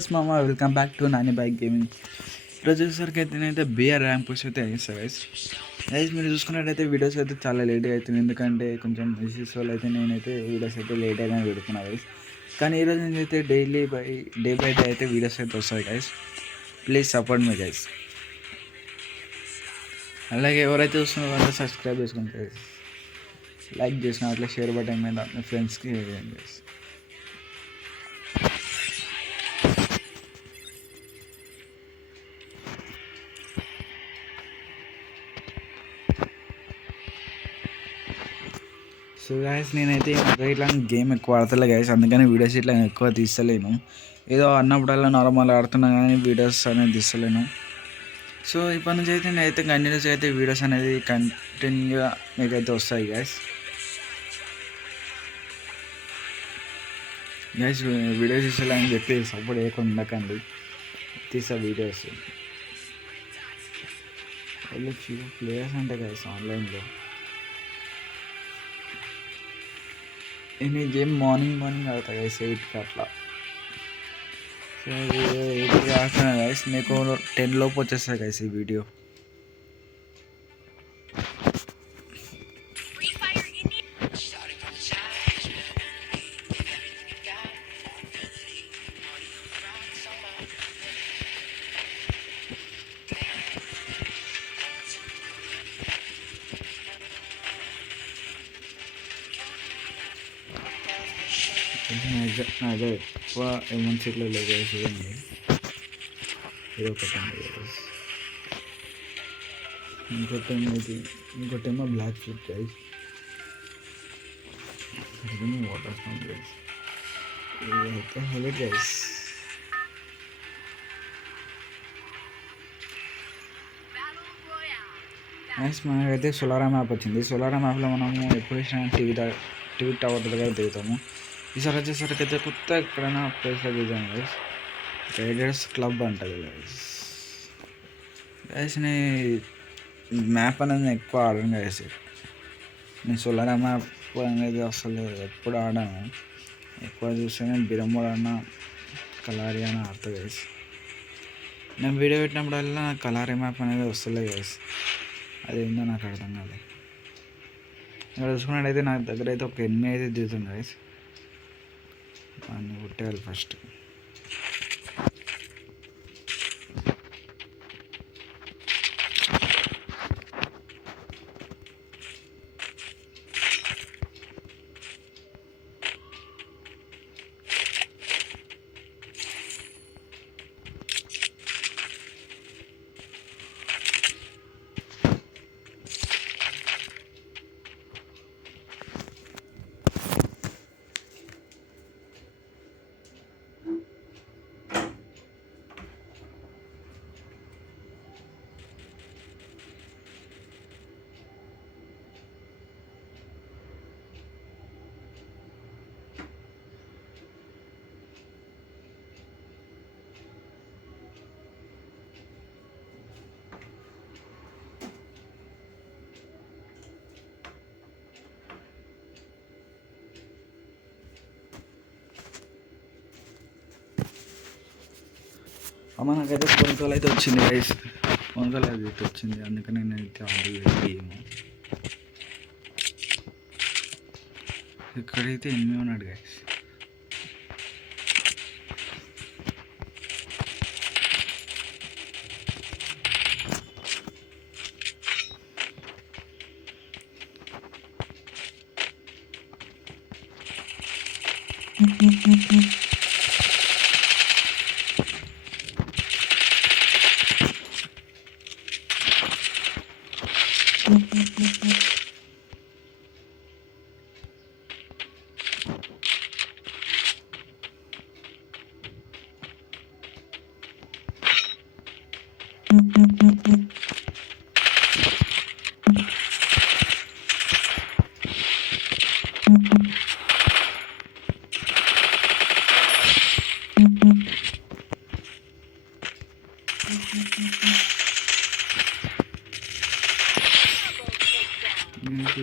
ఎస్ మామ welcome back to Nani bike gaming. ఈరోజు వచ్చేసరికి అయితే నేనైతే బిఆర్ ర్యాంక్ పుష్ అయితే వేస్తాను గైస్. మీరు చూసుకున్నట్టయితే వీడియోస్ అయితే చాలా లేట్గా అవుతుంది, ఎందుకంటే కొంచెం ఇష్యూస్ వల్ల అయితే నేనైతే వీడియోస్ అయితే లేట్గా పెడుతున్నాను గైస్. కానీ ఈరోజు నేనైతే డే బై డే అయితే వీడియోస్ అయితే వస్తాయి guys. Please support me guys. అలాగే ఎవరైతే చూస్తున్నారో వాళ్ళు సబ్స్క్రైబ్ చేసుకోండి గైస్. లైక్ చేసిన అట్లా షేర్ బటన్ మీద మీ ఫ్రెండ్స్కి వేయండి గైస్. సో గాయస్ నేనైతే ఇట్లా గేమ్ ఎక్కువ ఆడతలే గాయస్, అందుకని వీడియోస్ ఇట్లా ఎక్కువ తీస్తలేను. ఏదో అన్నప్పుడల్లా నార్మల్ ఆడుతున్నా కానీ వీడియోస్ అనేది తీస్తలేను. సో ఇప్పటి నుంచి అయితే నేనైతే కంటిన్యూస్ అయితే వీడియోస్ అనేది కంటిన్యూగా మీకైతే వస్తాయి గాయస్. గాయస్ వీడియోస్ తీసేయాలని చెప్పి సపోర్ట్ చేయకుండా ఉండకండి, తీసా వీడియోస్. వాళ్ళు ప్లేయర్స్ అంటే గాయస్ ఆన్లైన్లో నేను ఈ గేమ్ మార్నింగ్ ఆడతా గైస్, 8కి అట్లా. సో 8కి ఆడుతున్నా గైస్, మీకు 10 లోపు వచ్చేస్తుంది గైస్ ఈ వీడియో. అదే ఎక్కువ ఎమౌంట్స్లో లేదు చూడండి, ఇది ఒకటి ఉంది. ఇంకోటేమో బ్లాక్ ఫ్లిప్ గైస్, ఇదేమో వాటర్ స్టాంప్ గైస్. ఇదైతే హైలైట్ గైస్. మనకైతే సోలారా మ్యాప్ వచ్చింది. సోలారా మ్యాప్లో మనము ఎప్పుడు వచ్చినా టీవీ టవర్ దగ్గర దిగుతాము. ఈసారి వచ్చేసరికి అయితే కొత్త ఎక్కడైనా ప్లేస్లో దిగాను గైస్. రైడర్స్ క్లబ్ అంటుంది గైస్. మ్యాప్ అనేది నేను ఎక్కువ ఆడను గైస్. నేను సోలారా మ్యాప్ అనేది అసలు ఎప్పుడు ఆడాను. ఎక్కువ చూస్తే నేను బిరమోడ్ అన్న కలారి అని ఆడతా గైస్. నేను వీడియో పెట్టినప్పుడల్లా నాకు కలారి మ్యాప్ అనేది వస్తలే గైస్, అదేందో నాకు అర్థం కాదు. ఇక్కడ చూసుకున్నట్టయితే నా దగ్గర అయితే ఒక ఎనిమిది అయితే దిగుతుంది గైస్. దాన్ని కొట్టేయాలి ఫస్ట్. అమ్మ నాకైతే ఫోన్ కాల్ అయితే వచ్చింది గైస్, ఫోన్ కాల్ అయితే వచ్చింది, అందుకని నేనైతే ఆర్డర్ ఏమో. ఇక్కడైతే ఎనిమిది ఉన్నాడు గైస్.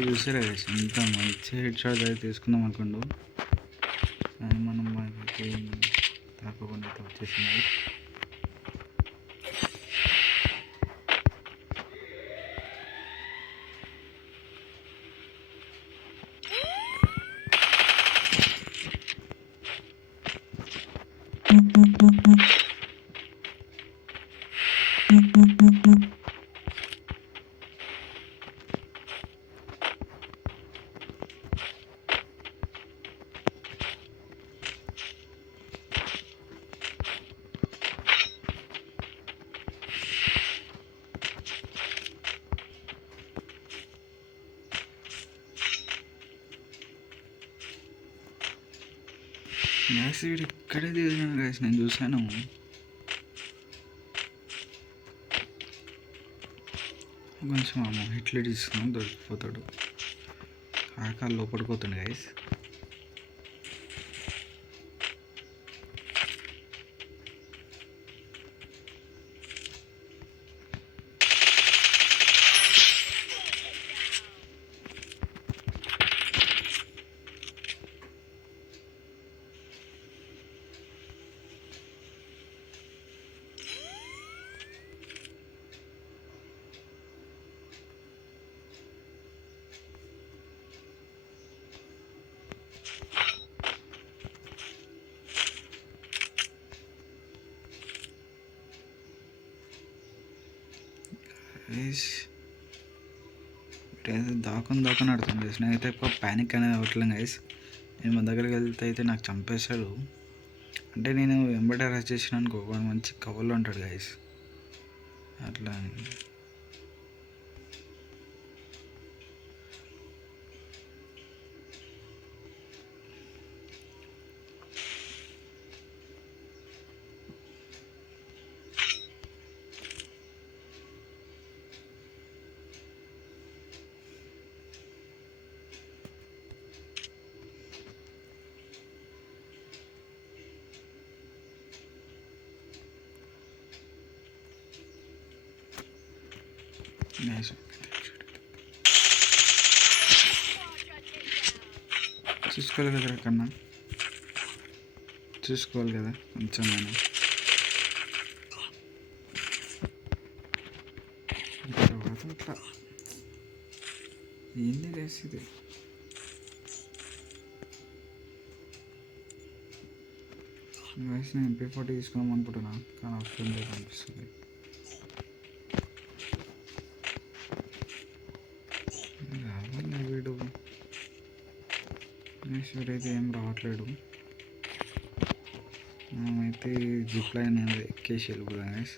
చూసారా ఇంత మంచి హెడ్ షాట్ అయితే తీసుకుందాం అనుకోండు, కానీ మనం మనకి తప్పకుండా వచ్చేసింది. గ్యాస్ వీడు ఇక్కడే దిగుతాను గ్యాస్, నేను చూశాను. కొంచెం అమ్మ హిట్లు తీసుకున్నాం దొరికిపోతాడు. కాక లోపలికి పోతాడు గైస్. గైస్ దాకొని ఆడుతాను గైస్. నేనైతే ఎక్కువ ప్యానిక్ అనేది అవ్వట్లేదు గైస్. నేను మన దగ్గరికి వెళ్తే అయితే నాకు చంపేస్తాడు. అంటే నేను వెంబడి అరెస్ట్ చేసిన అనుకో, వాడు మంచి కవర్లో ఉంటాడు గైస్. అట్లా చూసుకోవాలి కదా కన్నా, చూసుకోవాలి కదా కొంచెం. నేను తర్వాత ఇట్లా ఏంది గైస్ ఇది. గైస్ నేను MP40 తీసుకున్నాం అనుకుంటున్నా, కానీ అవసరం లేదు అనిపిస్తుంది. వీడు అయితే ఏం రావట్లేడు. మనమైతే జిప్ లైన్ అనేది ఎక్కేసి వెళ్ళిపోదాం గైస్.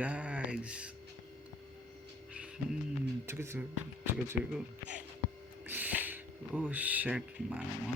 గైస్ చెకు ఓ షట్ మామ.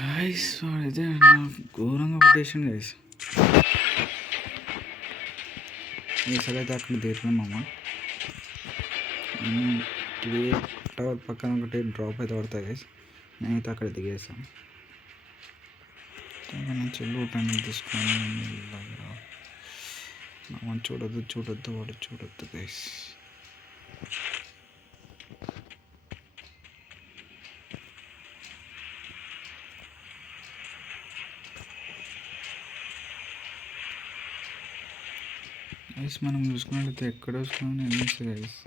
గైస్ వాడైతే ఘోరంగా కొట్టేసింది గైస్. ఈసారి అయితే అక్కడ దిగుతున్నామమ్మ. టవర్ పక్కన ఒకటి డ్రాప్ అయితే పడతాయి గైస్. నేనైతే అక్కడ దిగేసాను. నుంచి లూట్ అనేది తీసుకొని చూడొద్దు వాడు చూడొద్దు గైస్. గైస్ మనం చూసుకున్నట్లయితే ఎక్కడ చూసుకున్నా ఎనిమిస్ గైస్.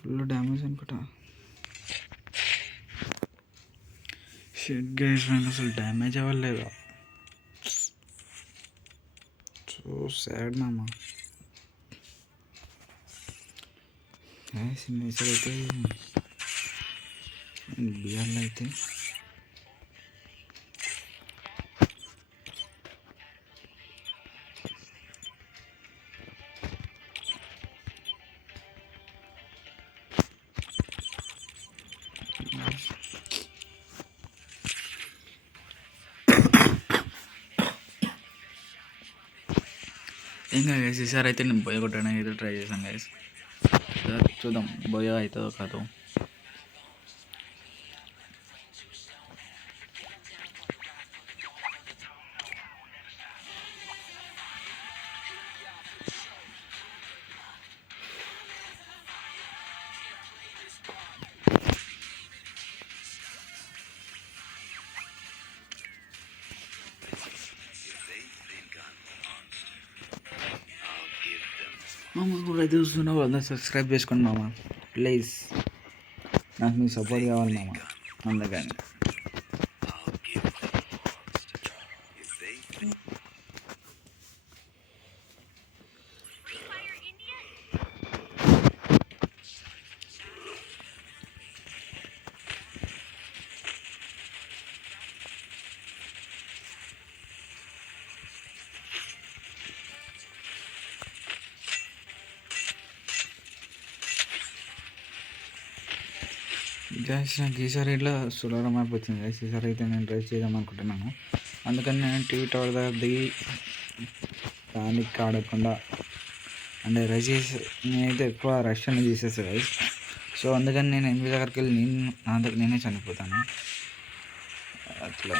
ఫుల్ డ్యామేజ్ అనుకుంటా. షిట్ గైస్, నాకు అసలు డ్యామేజ్ అవ్వలేదు. సో సాడ్ మామ. గైస్ ఇన్నిసారి అయితే బియర్లో అయితే ఇంకా గైస్ ఈసారి అయితే నేను బోయ కొట్టడానికి అయితే ట్రై చేశాను గైస్. చూద్దాం బోయ అవుతుందో కాదో. మామ కూడా చూస్తున్నావు అందరూ సబ్స్క్రైబ్ చేసుకోండి మామ ప్లీజ్. నాకు మీ సపోర్ట్ కావాలి మామ, అందుకని. గైస్ నాకు ఈసారి ఇట్లా సులభం అయిపోతుంది గైస్. ఈసారి అయితే నేను డ్రైవ్ చేద్దాం అనుకుంటున్నాను. అందుకని నేను టీవీ టవర్ దగ్గర దిగి దానికి ఆడకుండా అంటే రష్ చేసి నేనైతే ఎక్కువ రష్ అనేది చేసేస్తాను గైస్. సో అందుకని నేను ఎనిమిది దగ్గరికి వెళ్ళి నా దగ్గర నేనే చనిపోతాను అట్లా.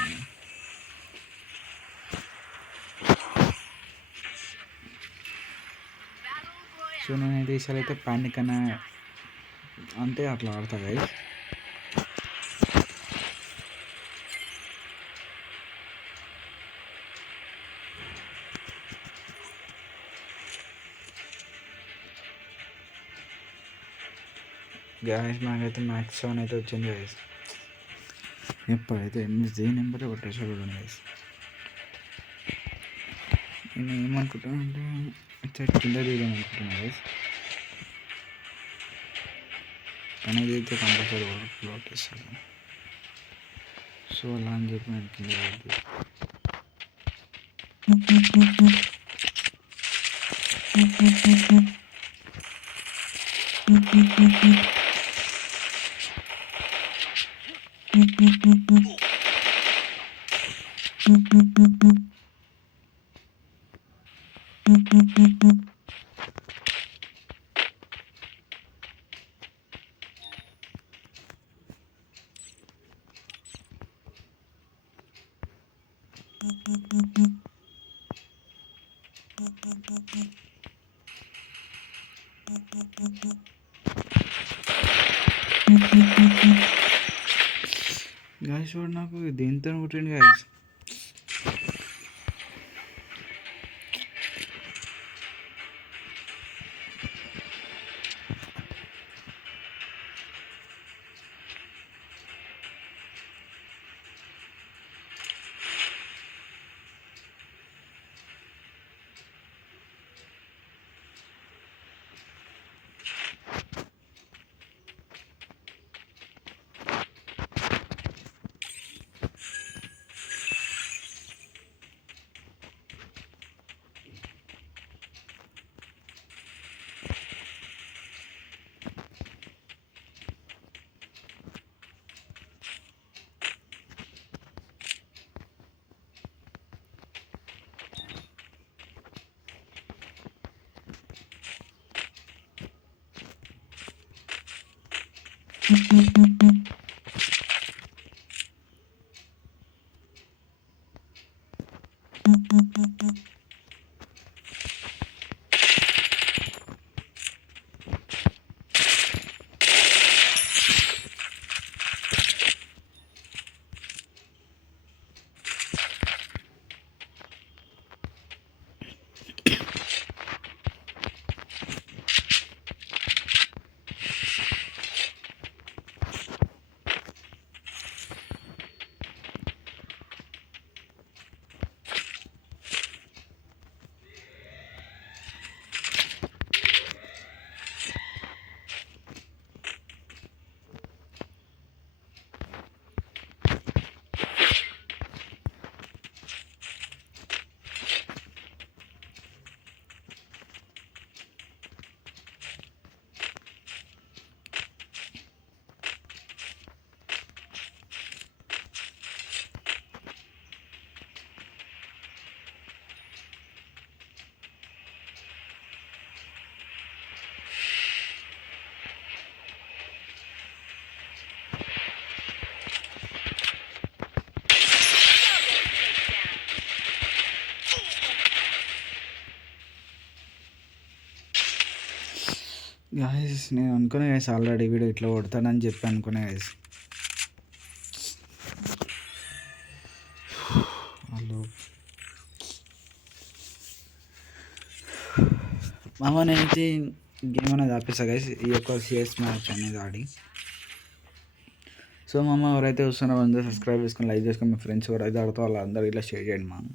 సో నేనైతే ఈసారి అయితే ప్యానిక్ అనే అంటే అట్లా ఆడతా గైస్. గ్యాస్ నాకైతే మ్యాక్స్ 7 అయితే వచ్చింది గైస్. ఎప్పుడైతే ఎనిమిది నెంబర్ కొట్టేసాడు చూడండి గైస్. నేను ఏమనుకుంటున్నా అంటే కింద దిగాను అనుకుంటున్నా గైస్. కానీ ఇదైతే కంపల్సరీ కొట్టేస్తాడు. సో అలా అని చెప్పి నేను కింద గాయస్ వాడు నాకు దేంతో కొట్టిండు గాయస్. గాయస్ నేను అనుకునే గైస్ ఆల్రెడీ వీడియో ఇట్లా కొడతానని చెప్పి అనుకునే గైస్. హలో మామ, నేనైతే గేమ్ అనేది ఆపేస్తా గైస్, ఈ యొక్క సిఎస్ మ్యాచ్ అనేది ఆడి. సో మామ, ఎవరైతే వస్తున్నారో అందరూ సబ్స్క్రైబ్ చేసుకొని లైక్ చేసుకొని మీ ఫ్రెండ్స్ ఎవరైతే ఆడుతారో వాళ్ళందరూ ఇట్లా షేర్ చేయండి మామ.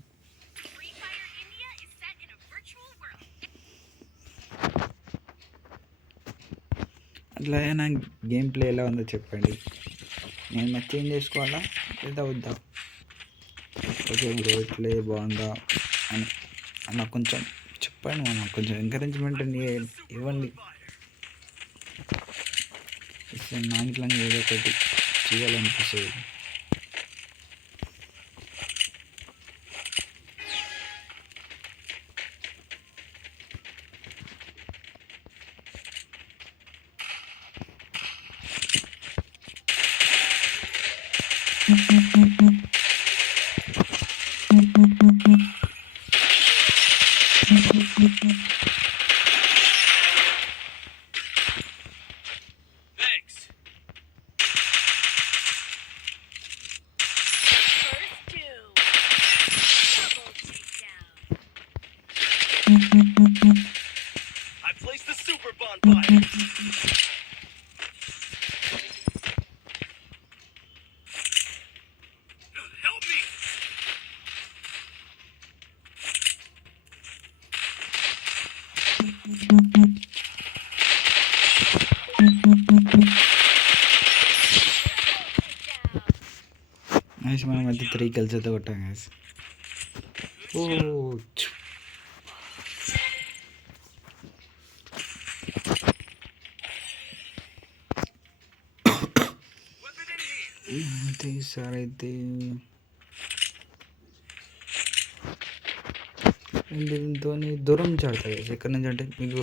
అట్లా నా గేమ్ ప్లే ఎలా ఉందో చెప్పండి, నేను మరి చేంజ్ చేసుకోవాలా లేదా వద్దా? ఓకే బ్రో, ఇట్లే బాగుందా అని అలా కొంచెం చెప్పండి మామ, కొంచెం ఎంకరేజ్మెంట్ ఇవ్వండి. నా ఇట్లా ఏదో ఒకటి చేయాలనిపిస్తుంది. I placed the super bonfire. Help me! Nice, మనం అయితే 3 kills అయితే కొట్టాం గైస్. ఓ అయితే ఈసారి అయితే దీంతో దూరం నుంచి ఆడతా గైస్. ఎక్కడి నుంచి అంటే మీకు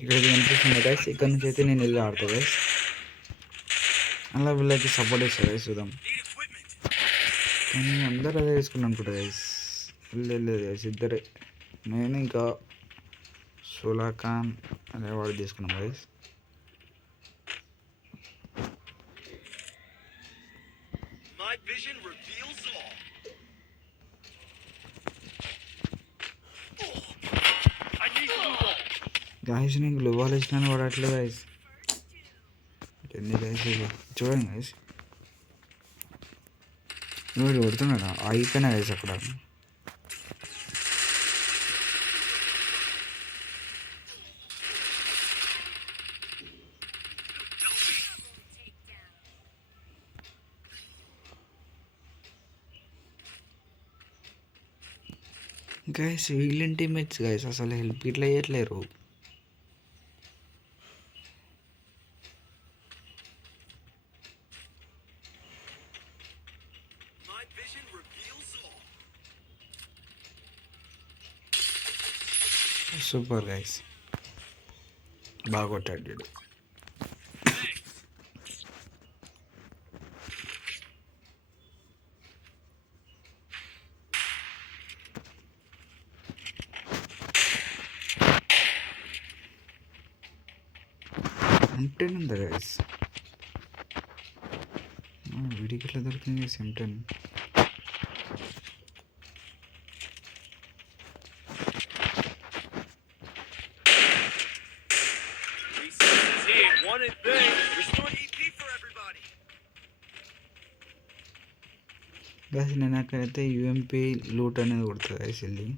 ఇక్కడ కనిపిస్తుంది గైస్, ఇక్కడ నుంచి అయితే నేను వెళ్ళి ఆడతా గైస్. అలా వీళ్ళకి సపోర్ట్ చేస్తారు గైస్, చూద్దాం. కానీ అందరూ అదే వేసుకుని అనుకుంటా గైస్. లేదు గైస్, ఇద్దరే, నేను ఇంకా సోలాఖాన్ అనే వాడు తీసుకున్నాం guys. My vision reveals all. I need to move on. Guys నేను గ్లోబాల్ వేసినాను పడట్లేదు గైస్. ఎన్ని గైస్ చూడండి గైస్, నువ్వు కొడుతున్నాడా? అయిపోయినా గైస్ అక్కడ. గైస్ వీళ్ళని టీమ్మేట్స్ గైస్ అసలు హెల్ప్ ఇట్లా చేయట్లేరు. My vision reveals all. Super guys, బాగా కొట్టాడు. M10 ఉందా గైస్? వీడికి ఎట్లా దొరికింది guys M10? Resources here. One and thing. Restore EP for everybody. Guys నేను అక్కడైతే యూఎంపీ లూట్ అనేది కొడుతుంది గైస్ వెళ్ళి.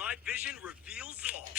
My vision reveals all.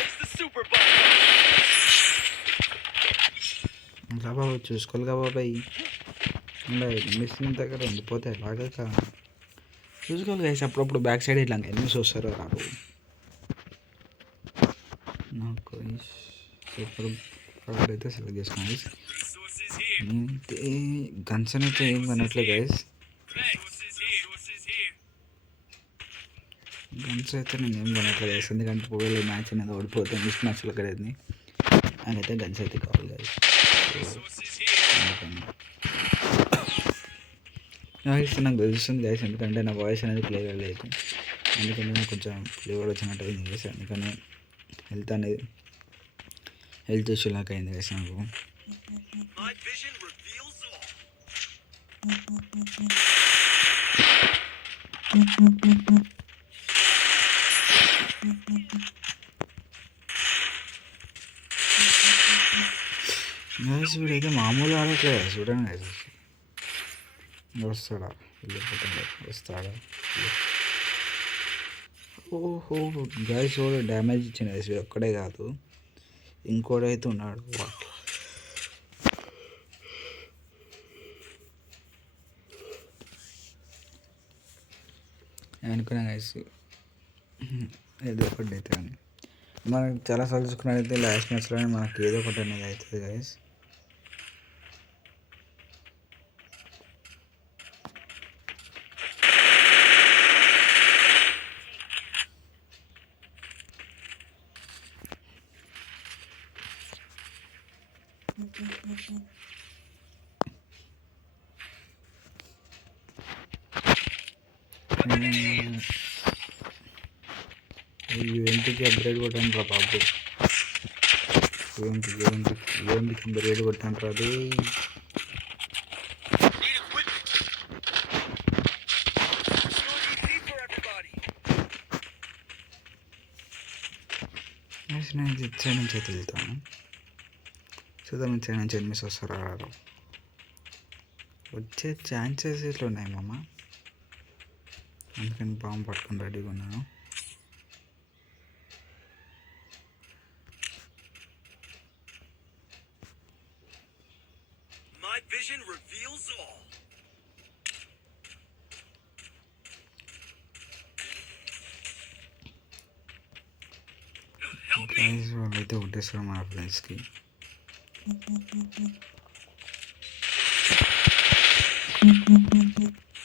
It's the super bomb. ఇంకా బాబు చూసుకోవాలి కదా బాబాయ్, మిషన్ దగ్గర ఉండిపోతే ఎలాగా చూసుకోవాలి గైస్. అప్పుడప్పుడు బ్యాక్ సైడ్ ఇట్లా ఎనిమిస్ వస్తారు రాబు నాకు. ఇప్పుడు అయితే సెలెక్ట్ చేసుకోండి. Resources here. నేనైతే గన్స్ అయితే ఏం కొనట్లేదు guys. Resources here. Resources here. Guns అయితే నేను ఏం కొనట్లేదు గైస్, ఎందుకంటే ఒకవేళ మ్యాచ్ అనేది ఓడిపోతే మిస్ మ్యాచ్లో కడేది. నాకైతే గన్స్ అయితే కావాలి గైస్. Resources here. గైస్ నాకు తెలుస్తుంది గైస్, ఎందుకంటే నా వాయిస్ అనేది క్లియర్గా లేదు. ఎందుకంటే నాకు కొంచెం ఫ్లేవర్ వచ్చినట్టు అయింది గైస్. అందుకని హెల్త్ ఇష్యూ లాగా అయింది గైస్ నాకు. My vision reveals all. Guys వీడైతే మామూలు ఆడట్లేదు చూడండి గైస్. వస్తాడా వెళ్ళిపోతాడా, వస్తాడా? ఓహో గైస్ కూడా డ్యామేజ్ ఇచ్చిన గైస్, ఒక్కడే కాదు ఇంకోడైతే ఉన్నాడు. అనుకున్నా గైస్ ఏదో ఒకటి అయితే కానీ మనకు చాలాసార్లు చూసుకున్నట్టయితే లాస్ట్ మ్యాచ్లోనే మనకి ఏదో ఒకటి అనేది అవుతుంది గైస్. యూఎంపీకి అప్గ్రేడ్ కొట్టాను రా బాబు. యూఎంపీకి అప్గ్రేడ్ కొట్టాను రా అది. Need equipment. Restore EP for everybody. నేను ఇచ్చే నుంచి అయితే వెళ్తాను. చూద్దాం ఇచ్చే నుంచి ఎనిమిస్ వస్తారా రారు. వచ్చే ఛాన్సెస్ ఇట్లా ఉన్నాయి మామ, అందుకని బాంబు పట్టుకొని రెడీగా ఉన్నాను. My vision reveals all. Help me. Guys వాళ్ళైతే కొట్టేస్తారు మన ఫ్రెండ్స్కి.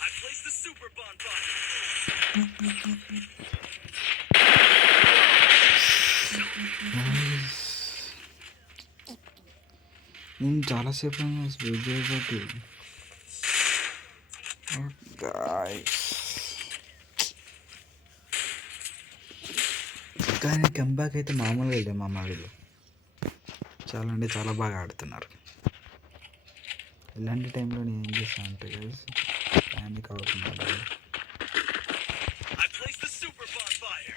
I placed the super bonfire. నేను చాలాసేపు వెయిట్ చేయబట్టి కానీ కంబ్యాక్ అయితే మామూలుగా వెళ్ళే మా వీళ్ళు చాలా అంటే చాలా బాగా ఆడుతున్నారు. ఇలాంటి టైంలో నేను ఏం చేస్తాను అంటే గైస్ ప్యానిక్ అవుతున్నాను. I placed the super bonfire.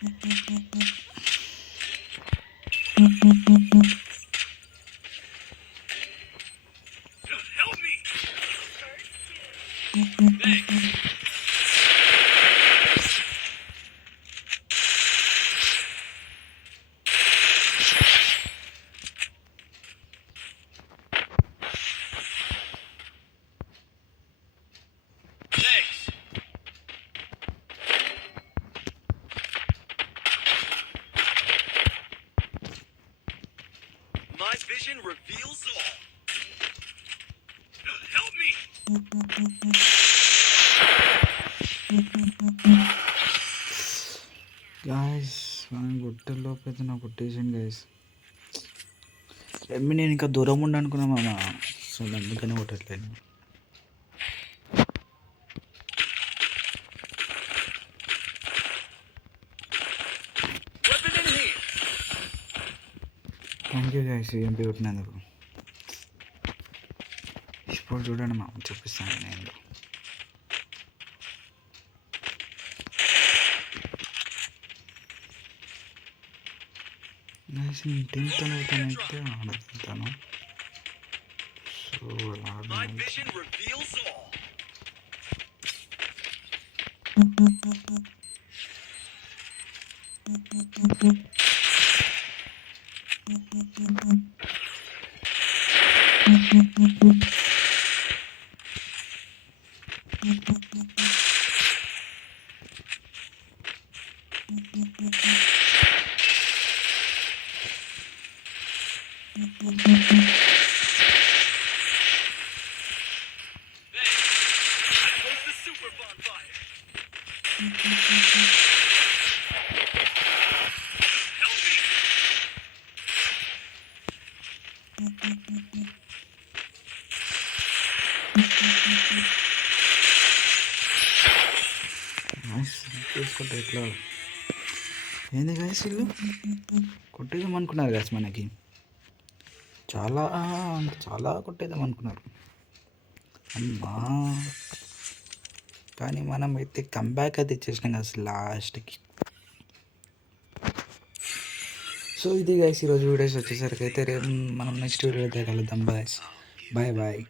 Help me! Thanks. Thanks. My vision reveals all. Help me! Guys మనం కొట్టేలోపు అయితే నాకు కొట్టేసాను గాయస్. ఎమ్మి నేను ఇంకా దూరం ఉండి అనుకున్నా మామ. సో అందుకనే కొట్టట్లేదు. Weapon in hand. Thank you guys MP కొట్టినందుకు. ఇప్పుడు చూడండి మామ చూపిస్తాను నేను. గాయస్ నేను టీంతో అయితే ఆడతాను. So My vision reveals all. Thanks. The super bonfire. Help me! Nice తీసుకుంటే ఎట్లా ఏంది గాయస్ వీళ్ళు కొట్టేద్దాం అనుకున్నారు గాయస్ మనకి. చాలా చాలా కొట్టేద్దాం అనుకున్నారు అమ్మా. కానీ మనం అయితే కంబ్యాక్ అయితే ఇచ్చేసినాం కదా లాస్ట్కి. సో ఇది గైస్ ఈరోజు వీడియోస్ వచ్చేసరికి అయితే రేపు మనం నెక్స్ట్ వీడియో అయితే కలుద్దాం. Bye bye.